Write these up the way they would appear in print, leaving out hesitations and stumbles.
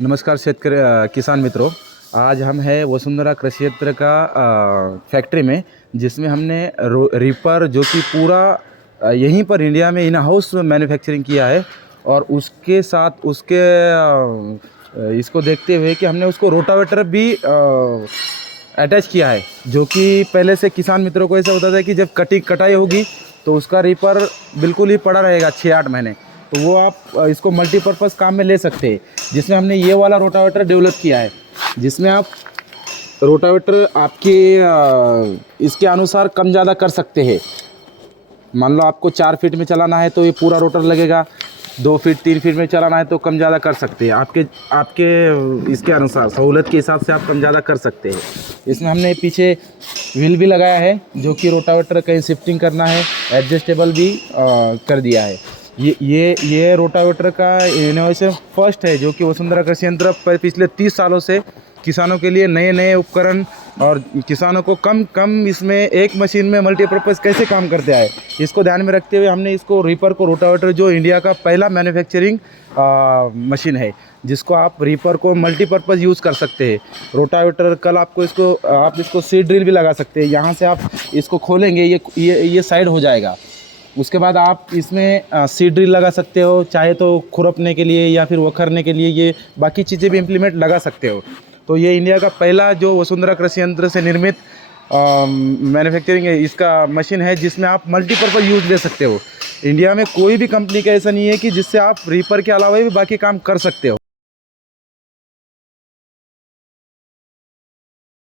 नमस्कार शेतकरी किसान मित्रों। आज हम हैं वसुंधरा कृषि यंत्र का फैक्ट्री में, जिसमें हमने रीपर जो कि पूरा यहीं पर इंडिया में इन हाउस मैन्युफैक्चरिंग किया है। और उसके साथ इसको देखते हुए कि हमने उसको रोटावेटर भी अटैच किया है, जो कि पहले से किसान मित्रों को ऐसा होता था कि जब कटाई होगी तो उसका रीपर बिल्कुल ही पड़ा रहेगा 6-8 महीने, तो वो आप इसको मल्टीपर्पज़ काम में ले सकते हैं। जिसमें हमने ये वाला रोटावेटर डेवलप किया है, जिसमें आप रोटावेटर आपके इसके अनुसार कम ज़्यादा कर सकते हैं। मान लो आपको 4 फीट में चलाना है तो ये पूरा रोटर लगेगा, 2 फीट 3 फीट में चलाना है तो कम ज़्यादा कर सकते हैं। आपके इसके अनुसार सहूलत के हिसाब से आप कम ज़्यादा कर सकते हैं। इसमें हमने पीछे व्हील भी लगाया है, जो कि रोटावेटर कहीं शिफ्टिंग करना है एडजस्टेबल भी कर दिया है। ये रोटावेटर का इनोवेशन फर्स्ट है, जो कि वसुंधरा कृषि यंत्र पर पिछले 30 सालों से किसानों के लिए नए नए उपकरण और किसानों को कम इसमें एक मशीन में मल्टीपर्पज़ कैसे काम करते आए, इसको ध्यान में रखते हुए हमने इसको रीपर को रोटावेटर, जो इंडिया का पहला मैन्युफैक्चरिंग मशीन है, जिसको आप रीपर को मल्टीपर्पज़ यूज़ कर सकते हैं। रोटावेटर कल आप इसको सीड ड्रिल भी लगा सकते हैं। यहाँ से आप इसको खोलेंगे, ये साइड हो जाएगा। उसके बाद आप इसमें सीड ड्रिल लगा सकते हो, चाहे तो खुरपने के लिए या फिर वखरने के लिए, ये बाकी चीज़ें भी इम्प्लीमेंट लगा सकते हो। तो ये इंडिया का पहला जो वसुंधरा कृषि यंत्र से निर्मित मैन्युफैक्चरिंग है, इसका मशीन है, जिसमें आप मल्टीपर्पज़ यूज ले सकते हो। इंडिया में कोई भी कंपनी का ऐसा नहीं है कि जिससे आप रीपर के अलावा भी बाकी काम कर सकते हो।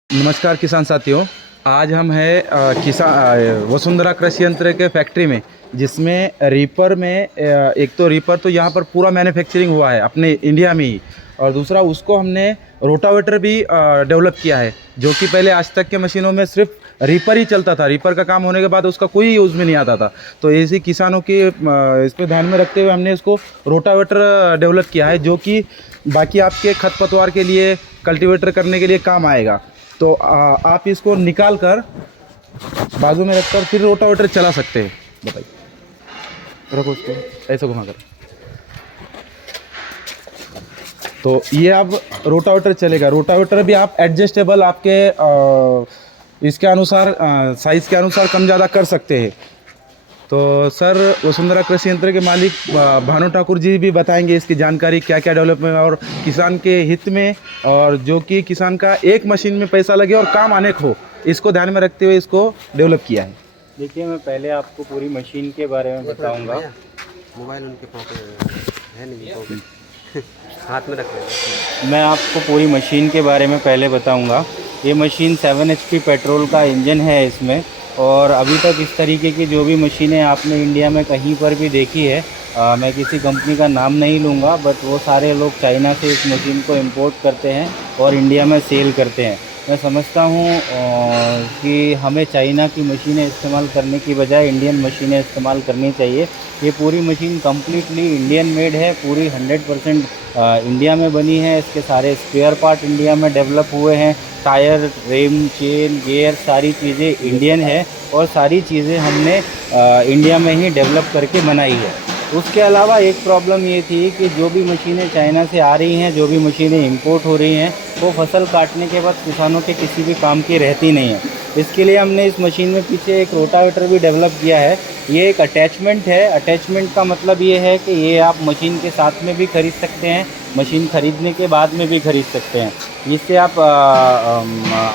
नमस्कार किसान साथियों, आज हम हैं वसुंधरा कृषि यंत्र के फैक्ट्री में, जिसमें रीपर में एक तो रीपर तो यहाँ पर पूरा मैन्युफैक्चरिंग हुआ है अपने इंडिया में ही, और दूसरा उसको हमने रोटावेटर भी डेवलप किया है, जो कि पहले आज तक के मशीनों में सिर्फ रीपर ही चलता था। रीपर का काम होने के बाद उसका कोई यूज़ में नहीं आता था। तो ऐसे किसानों के इस पर ध्यान में रखते हुए हमने इसको रोटावेटर डेवलप किया है, जो कि बाकी आपके खरपतवार के लिए, कल्टीवेटर करने के लिए काम आएगा। तो आप इसको निकाल कर बाजू में रखकर फिर रोटावेटर चला सकते हैं। बताइए, रखो उसको ऐसे घुमा कर। तो ये अब रोटावेटर चलेगा। रोटावेटर भी आप एडजस्टेबल आपके इसके अनुसार साइज़ के अनुसार कम ज़्यादा कर सकते हैं। तो सर, वसुंधरा कृषि यंत्र के मालिक भानु ठाकुर जी भी बताएंगे इसकी जानकारी, क्या क्या डेवलपमेंट और किसान के हित में, और जो कि किसान का एक मशीन में पैसा लगे और काम अनेक हो, इसको ध्यान में रखते हुए इसको डेवलप किया है। देखिए, मैं पहले आपको पूरी मशीन के बारे में बताऊंगा। मोबाइल उनके पॉकेट है नहीं, पॉकेट हाथ में रख रहे। मैं आपको पूरी मशीन के बारे में पहले बताऊंगा। ये मशीन 7 HP पेट्रोल का इंजन है इसमें, और अभी तक इस तरीके की जो भी मशीनें आपने इंडिया में कहीं पर भी देखी है, मैं किसी कंपनी का नाम नहीं लूँगा, बट वो सारे लोग चाइना से इस मशीन को इंपोर्ट करते हैं और इंडिया में सेल करते हैं। मैं समझता हूँ कि हमें चाइना की मशीनें इस्तेमाल करने की बजाय इंडियन मशीनें इस्तेमाल करनी चाहिए। ये पूरी मशीन कम्प्लीटली इंडियन मेड है, पूरी 100% इंडिया में बनी है। इसके सारे स्पेयर पार्ट इंडिया में डेवलप हुए हैं। टायर, रिम, चेन, गियर, सारी चीज़ें इंडियन है, और सारी चीज़ें हमने इंडिया में ही डेवलप करके बनाई है। उसके अलावा एक प्रॉब्लम ये थी कि जो भी मशीनें चाइना से आ रही हैं, जो भी मशीनें इंपोर्ट हो रही हैं, वो फसल काटने के बाद किसानों के किसी भी काम की रहती नहीं है। इसके लिए हमने इस मशीन में पीछे एक रोटावेटर भी डेवलप किया है। ये एक अटैचमेंट है। अटैचमेंट का मतलब ये है कि ये आप मशीन के साथ में भी खरीद सकते हैं, मशीन खरीदने के बाद में भी खरीद सकते हैं। जिससे आप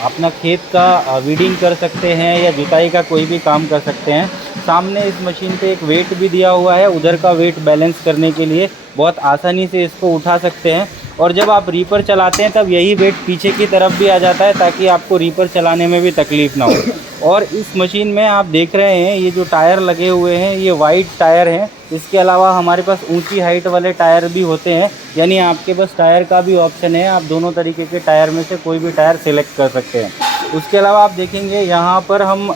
अपना खेत का वीडिंग कर सकते हैं या जुताई का कोई भी काम कर सकते हैं। सामने इस मशीन पे एक वेट भी दिया हुआ है, उधर का वेट बैलेंस करने के लिए बहुत आसानी से इसको उठा सकते हैं। और जब आप रीपर चलाते हैं तब यही वेट पीछे की तरफ भी आ जाता है, ताकि आपको रीपर चलाने में भी तकलीफ़ ना हो। और इस मशीन में आप देख रहे हैं ये जो टायर लगे हुए हैं, ये वाइड टायर हैं। इसके अलावा हमारे पास ऊंची हाइट वाले टायर भी होते हैं, यानी आपके पास टायर का भी ऑप्शन है। आप दोनों तरीके के टायर में से कोई भी टायर सिलेक्ट कर सकते हैं। उसके अलावा आप देखेंगे यहाँ पर हम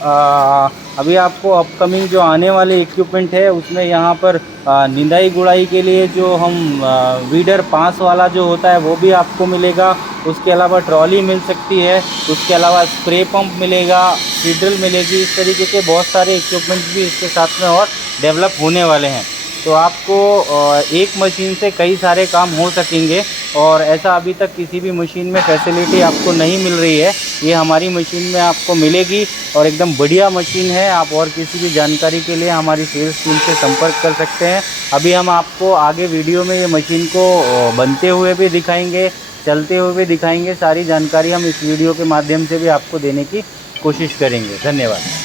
अभी आपको अपकमिंग जो आने वाले इक्विपमेंट है, उसमें यहाँ पर निंदाई गुड़ाई के लिए जो हम वीडर 5 वाला जो होता है वो भी आपको मिलेगा। उसके अलावा ट्रॉली मिल सकती है। उसके अलावा स्प्रे पंप मिलेगा, सीड्रिल मिलेगी। इस तरीके के बहुत सारे इक्विपमेंट भी इसके साथ में और डेवलप होने वाले हैं। तो आपको एक मशीन से कई सारे काम हो सकेंगे। और ऐसा अभी तक किसी भी मशीन में फैसिलिटी आपको नहीं मिल रही है। ये हमारी मशीन में आपको मिलेगी और एकदम बढ़िया मशीन है। आप और किसी भी जानकारी के लिए हमारी सेल्स टीम से संपर्क कर सकते हैं। अभी हम आपको आगे वीडियो में ये मशीन को बनते हुए भी दिखाएंगे, चलते हुए भी दिखाएंगे। सारी जानकारी हम इस वीडियो के माध्यम से भी आपको देने की कोशिश करेंगे। धन्यवाद।